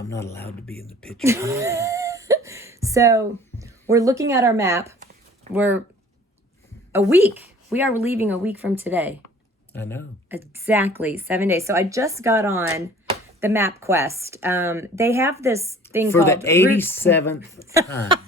I'm not allowed to be in the picture. So we're looking at our map. We're a week. We are leaving a week from today. I know. Exactly 7 days. So I just got on the Map Quest. They have this thing For called the 87th time.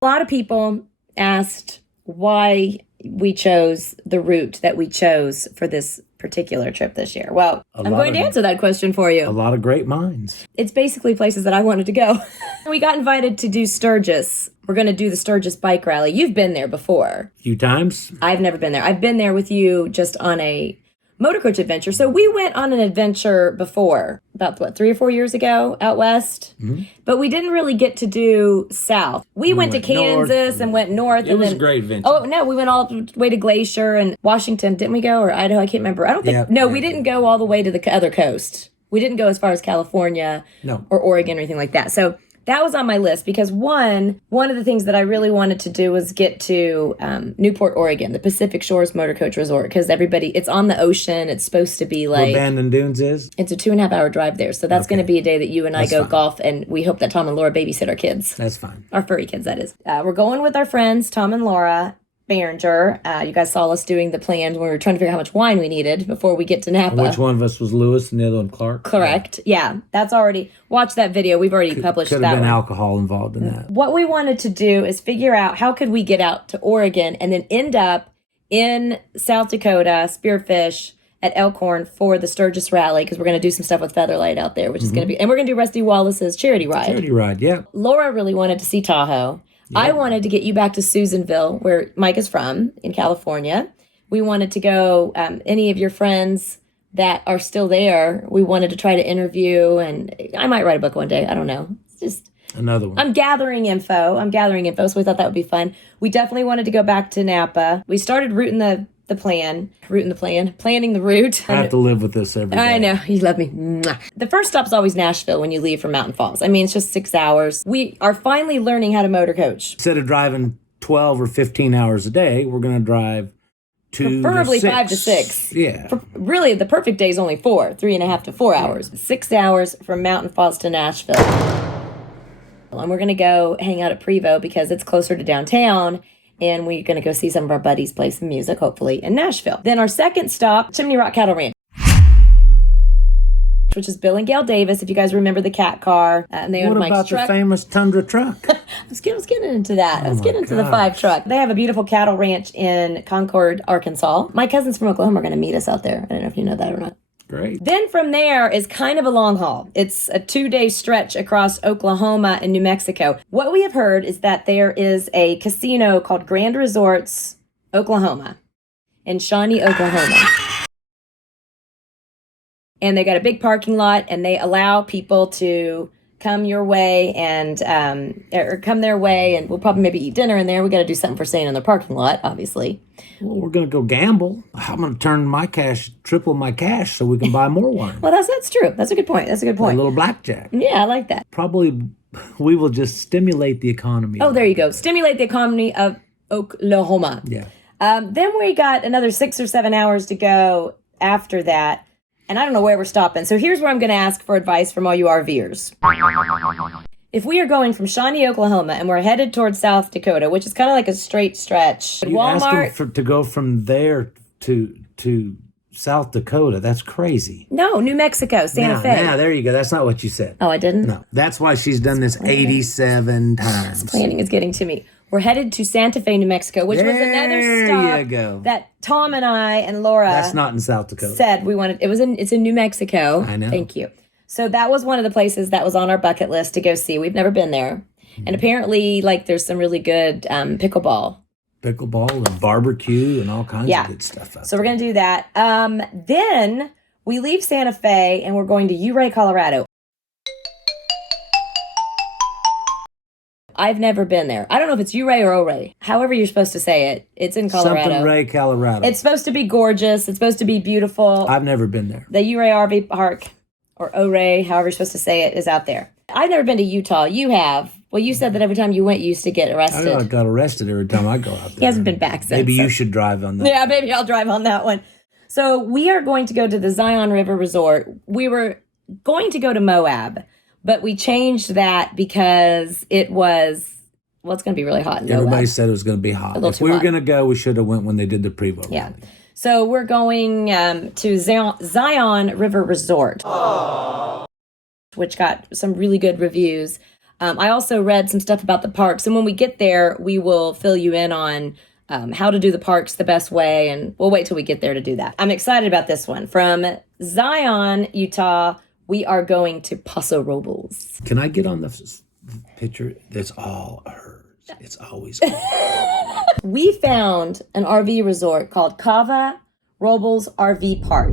A lot of people asked why we chose the route that we chose for this particular trip this year. Well, I'm going to answer that question for you. A lot of great minds. It's basically places that I wanted to go. We got invited to do Sturgis. We're going to do the Sturgis bike rally. You've been there before. A few times. I've never been there. I've been there with you just on a motor coach adventure. So we went on an adventure before, about 3 or 4 years ago out west. Mm-hmm. But we didn't really get to do south. We went to Kansas and went north. It was a great adventure. Oh, no, we went all the way to Glacier and Washington. Didn't we go? Or Idaho? I can't remember. I don't think. We didn't go all the way to the other coast. We didn't go as far as California or Oregon or anything like that. So that was on my list because one of the things that I really wanted to do was get to Newport, Oregon, the Pacific Shores Motor Coach Resort, because it's on the ocean. It's supposed to be like... Where Abandoned Dunes is? It's a 2.5 hour drive there. So that's going to be a day that you and I go golf, and we hope that Tom and Laura babysit our kids. That's fine. Our furry kids, that is. We're going with our friends, Tom and Laura Behringer. You guys saw us doing the plans when we were trying to figure out how much wine we needed before we get to Napa. And which one of us was Lewis and the other one Clark? Correct. Yeah. That's already... Watch that video. We've already published that. Could have been alcohol involved in that. What we wanted to do is figure out how could we get out to Oregon and then end up in South Dakota, Spearfish, at Elkhorn for the Sturgis Rally, because we're going to do some stuff with Featherlite out there, which is going to be... And we're going to do Rusty Wallace's charity ride. Charity ride, yeah. Laura really wanted to see Tahoe. Yeah. I wanted to get you back to Susanville, where Mike is from, in California. We wanted to go, any of your friends that are still there, we wanted to try to interview, and I might write a book one day. I don't know. It's just... Another one. I'm gathering info, so we thought that would be fun. We definitely wanted to go back to Napa. We started planning the route. I have to live with this every day. I know. You love me. Mwah. The first stop's always Nashville when you leave from Mountain Falls. I mean, it's just 6 hours. We are finally learning how to motor coach. Instead of driving 12 or 15 hours a day, we're going to drive 2 preferably to 6. 5 to 6. Yeah. Really, the perfect day is only 4, 3.5 to 4 hours. 6 hours from Mountain Falls to Nashville. And we're going to go hang out at Prevost because it's closer to downtown. And we're going to go see some of our buddies play some music, hopefully, in Nashville. Then our second stop, Chimney Rock Cattle Ranch, which is Bill and Gail Davis, if you guys remember the cat car. And they own Mike's truck. What about the famous Tundra truck? I was getting into that. Let's get into the 5 truck. They have a beautiful cattle ranch in Concord, Arkansas. My cousins from Oklahoma are going to meet us out there. I don't know if you know that or not. Great. Then from there is kind of a long haul. It's a 2-day stretch across Oklahoma and New Mexico. What we have heard is that there is a casino called Grand Resorts, Oklahoma, in Shawnee, Oklahoma. And they got a big parking lot, and they allow people to come your way or come their way, and we'll probably maybe eat dinner in there. We got to do something for staying in the parking lot, obviously. Well, we're going to go gamble. I'm going to triple my cash so we can buy more wine. Well, that's true. That's a good point. A little blackjack. Yeah, I like that. Probably we will just stimulate the economy. Oh, there you go. Stimulate the economy of Oklahoma. Yeah. Then we got another 6 or 7 hours to go after that. And I don't know where we're stopping. So here's where I'm going to ask for advice from all you RVers. If we are going from Shawnee, Oklahoma, and we're headed towards South Dakota, which is kind of like a straight stretch. You asked them to go from there to South Dakota. That's crazy. No, New Mexico, Santa Fe. Yeah, there you go. That's not what you said. Oh, I didn't? No. That's why she's done this 87 times. This planning is getting to me. We're headed to Santa Fe, New Mexico, which was another stop that Tom and I and Laura... That's not in South Dakota. ...said we wanted... It's in New Mexico. I know. Thank you. So that was one of the places that was on our bucket list to go see. We've never been there. Mm-hmm. And apparently, there's some really good pickleball. Pickleball and barbecue and all kinds of good stuff out So we're going to do that. Then we leave Santa Fe and we're going to Ouray, Colorado. I've never been there. I don't know if it's Ouray or Ouray. However you're supposed to say it. It's in Colorado. Something Ray, Colorado. It's supposed to be gorgeous. It's supposed to be beautiful. I've never been there. The Ouray RV Park, or Ouray, however you're supposed to say it, is out there. I've never been to Utah. You have. Well, you said that every time you went, you used to get I arrested. know I got arrested every time I go out there. He hasn't been back since. Maybe you should drive on that. Yeah, maybe I'll drive on that one. So we are going to go to the Zion River Resort. We were going to go to Moab, but we changed that because it's going to be really hot in Moab. Everybody said it was going to be hot. If we were going to go, we should have went when they did the Prevost Yeah. rally. So we're going to Zion River Resort, which got some really good reviews. I also read some stuff about the parks, and when we get there, we will fill you in on how to do the parks the best way, and we'll wait till we get there to do that. I'm excited about this one. From Zion, Utah, we are going to Paso Robles. Can I get on the picture? That's all hers. It's always hers. We found an RV resort called Cava Robles RV Park.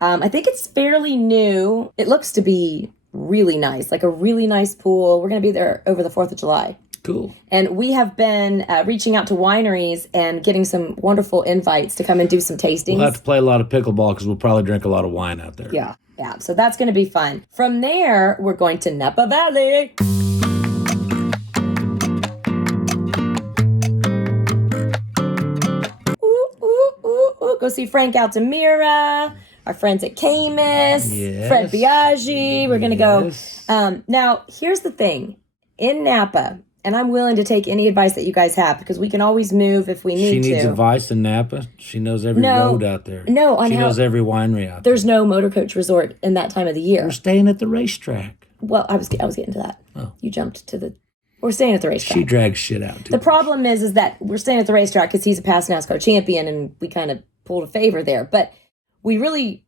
I think it's fairly new. It looks to be really nice, like a really nice pool. We're going to be there over the 4th of July. Cool. And we have been reaching out to wineries and getting some wonderful invites to come and do some tastings. We'll have to play a lot of pickleball because we'll probably drink a lot of wine out there. Yeah. So that's going to be fun. From there, we're going to Napa Valley. Go see Frank Altamira, our friends at Camus, Yes. Fred Biaggi. We're going to Yes. go. Now, here's the thing. In Napa, and I'm willing to take any advice that you guys have because we can always move if we need to. She needs advice in Napa. She knows every road out there. No, on she how, knows every winery out there. There's no motor coach resort in that time of the year. We're staying at the racetrack. Well, I was getting to that. Oh. You jumped to the... We're staying at the racetrack. She drags shit out, too. The problem is that we're staying at the racetrack because he's a past NASCAR champion and we kind of pulled a favor there. But we really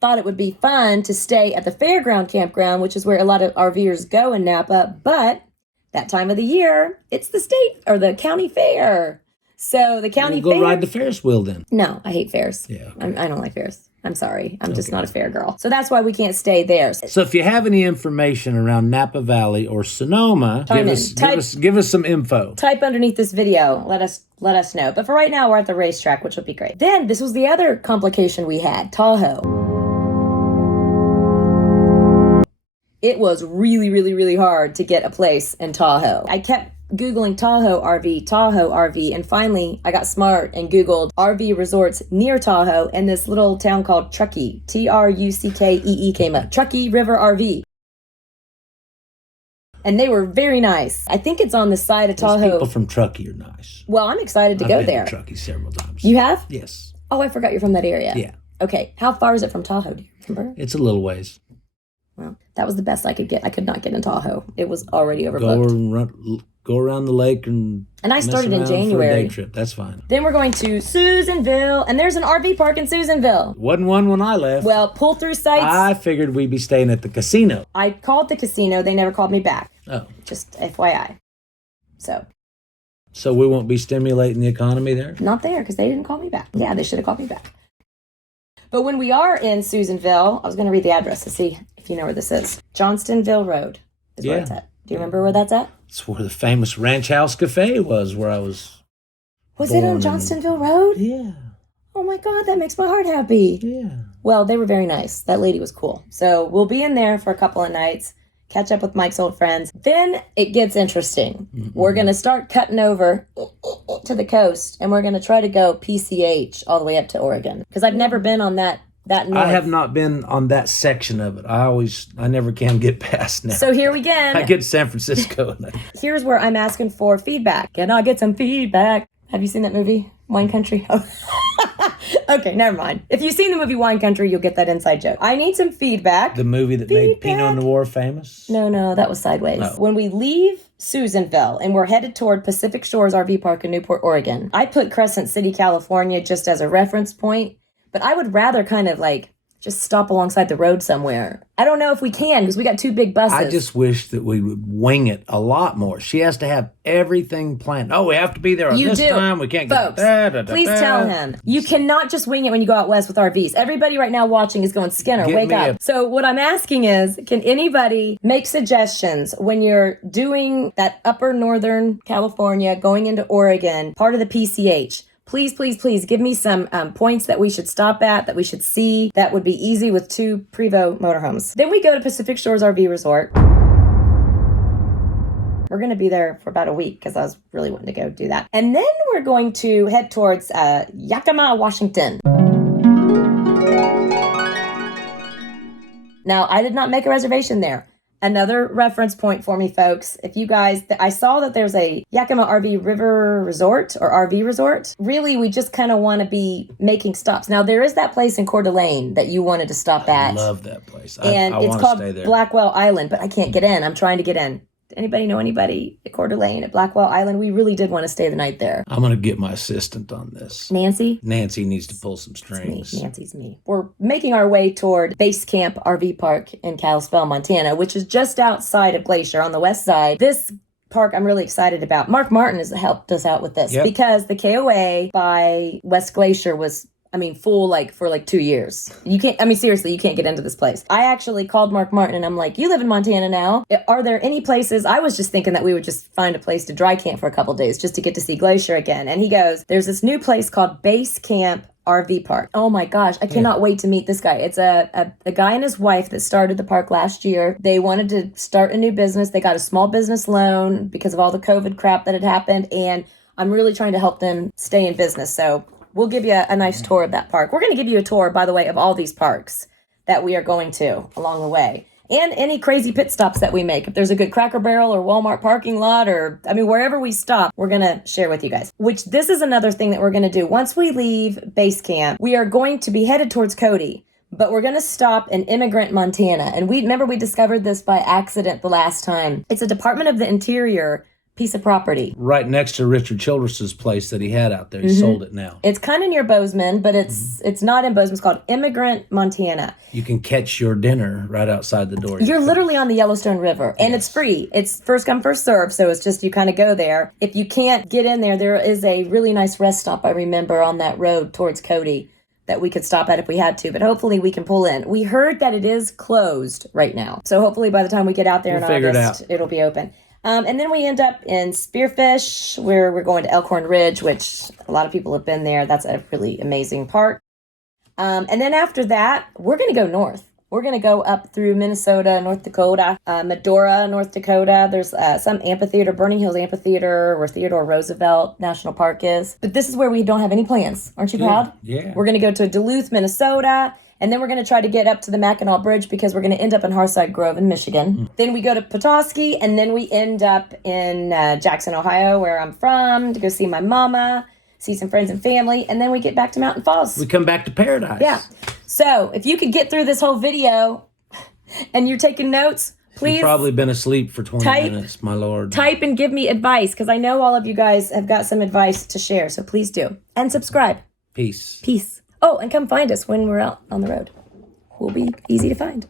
thought it would be fun to stay at the fairground campground, which is where a lot of RVers go in Napa. But that time of the year, it's the state or the county fair. So the county We'll fair... go ride the Ferris wheel then. No, I hate fairs. Yeah. Okay. I don't like fairs. I'm sorry. I'm just not a fair girl. So that's why we can't stay there. So if you have any information around Napa Valley or Sonoma, give us some info. Type underneath this video. Let us know. But for right now, we're at the racetrack, which will be great. Then this was the other complication we had, Tahoe. It was really, really, really hard to get a place in Tahoe. I kept Googling Tahoe RV, and finally I got smart and Googled RV resorts near Tahoe, and this little town called Truckee, Truckee came up. Truckee River RV. And they were very nice. I think it's on the side of Tahoe. People from Truckee are nice. Well, I'm excited to go there. I've been to Truckee several times. You have? Yes. Oh, I forgot you're from that area. Yeah. Okay. How far is it from Tahoe? Do you remember? It's a little ways. Well, that was the best I could get. I could not get in Tahoe. It was already overbooked. Go around the lake and I started in January. For a day trip. That's fine. Then we're going to Susanville, and there's an RV park in Susanville. Wasn't one when I left. Well, pull through sites. I figured we'd be staying at the casino. I called the casino. They never called me back. Oh. Just FYI. So we won't be stimulating the economy there? Not there, because they didn't call me back. Yeah, they should have called me back. But when we are in Susanville, I was going to read the address to see if you know where this is. Johnstonville Road is where it's at. Do you remember where that's at? It's where the famous Ranch House Cafe was, where I was. Was it on Johnstonville Road? Yeah. Oh my God, that makes my heart happy. Yeah. Well, they were very nice. That lady was cool. So we'll be in there for a couple of nights, catch up with Mike's old friends. Then it gets interesting. Mm-hmm. We're going to start cutting over to the coast, and we're going to try to go PCH all the way up to Oregon. Because I've never been on that north. I have not been on that section of it. I never can get past now. So here we go. I get to San Francisco. Here's where I'm asking for feedback. Can I get some feedback? Have you seen that movie, Wine Country? Okay, never mind. If you've seen the movie Wine Country, you'll get that inside joke. I need some feedback. The movie that made Pinot Noir famous? No, that was Sideways. No. When we leave Susanville and we're headed toward Pacific Shores RV Park in Newport, Oregon, I put Crescent City, California just as a reference point, but I would rather kind of like just stop alongside the road somewhere. I don't know if we can because we got two big buses. I just wish that we would wing it a lot more. She has to have everything planned. Oh, we have to be there on this time. We can't Folks, get please tell him. You cannot just wing it when you go out west with RVs. Everybody right now watching is going, Skinner, wake up. So what I'm asking is, can anybody make suggestions when you're doing that upper northern California, going into Oregon, part of the PCH? Please, please, please give me some points that we should stop at, that we should see, that would be easy with two Prevost motorhomes. Then we go to Pacific Shores RV Resort. We're going to be there for about a week because I was really wanting to go do that. And then we're going to head towards Yakima, Washington. Now, I did not make a reservation there. Another reference point for me, folks. If you guys, I saw that there's a Yakima RV River Resort or RV Resort. Really, we just kind of want to be making stops. Now, there is that place in Coeur d'Alene that you wanted to stop at. I love that place. And I it's want called to stay there. Blackwell Island, but I can't get in. I'm trying to get in. Anybody know anybody at Coeur d'Alene at Blackwell Island? We really did want to stay the night there. I'm going to get my assistant on this. Nancy? Nancy needs to pull some strings. Me. Nancy's me. We're making our way toward Basecamp RV Park in Kalispell, Montana, which is just outside of Glacier on the west side. This park I'm really excited about. Mark Martin has helped us out with this because the KOA by West Glacier was full for 2 years. You can't, seriously, you can't get into this place. I actually called Mark Martin and I'm like, you live in Montana now. Are there any places? I was just thinking that we would just find a place to dry camp for a couple days just to get to see Glacier again. And he goes, there's this new place called Basecamp RV Park. Oh my gosh, I cannot wait to meet this guy. It's a guy and his wife that started the park last year. They wanted to start a new business. They got a small business loan because of all the COVID crap that had happened. And I'm really trying to help them stay in business. So we'll give you a nice tour of that park. We're going to give you a tour, by the way, of all these parks that we are going to along the way. And any crazy pit stops that we make. If there's a good Cracker Barrel or Walmart parking lot or, wherever we stop, we're going to share with you guys. Which this is another thing that we're going to do. Once we leave Basecamp, we are going to be headed towards Cody. But we're going to stop in Immigrant, Montana. And we discovered this by accident the last time. It's a Department of the Interior piece of property. Right next to Richard Childress's place that he had out there. He sold it now. It's kind of near Bozeman, but it's not in Bozeman. It's called Immigrant, Montana. You can catch your dinner right outside the door. You're literally on the Yellowstone River, and it's free. It's first come, first serve, so it's just you kind of go there. If you can't get in there, there is a really nice rest stop, I remember, on that road towards Cody that we could stop at if we had to, but hopefully we can pull in. We heard that it is closed right now, so hopefully by the time we get out there in August, it'll be open. And then we end up in Spearfish, where we're going to Elkhorn Ridge, which a lot of people have been there. That's a really amazing park. And then after that, we're going to go north. We're going to go up through Minnesota, North Dakota, Medora, North Dakota. There's some amphitheater, Burning Hills Amphitheater, where Theodore Roosevelt National Park is. But this is where we don't have any plans. Aren't you proud? Yeah. We're going to go to Duluth, Minnesota. And then we're going to try to get up to the Mackinac Bridge because we're going to end up in Hearthside Grove in Michigan. Then we go to Petoskey, and then we end up in Jackson, Ohio, where I'm from, to go see my mama, see some friends and family, and then we get back to Mountain Falls. We come back to paradise. Yeah. So if you could get through this whole video and you're taking notes, please. You've probably been asleep for 20 minutes, my lord. Type and give me advice, because I know all of you guys have got some advice to share, so please do. And subscribe. Peace. Peace. Oh, and come find us when we're out on the road. We'll be easy to find.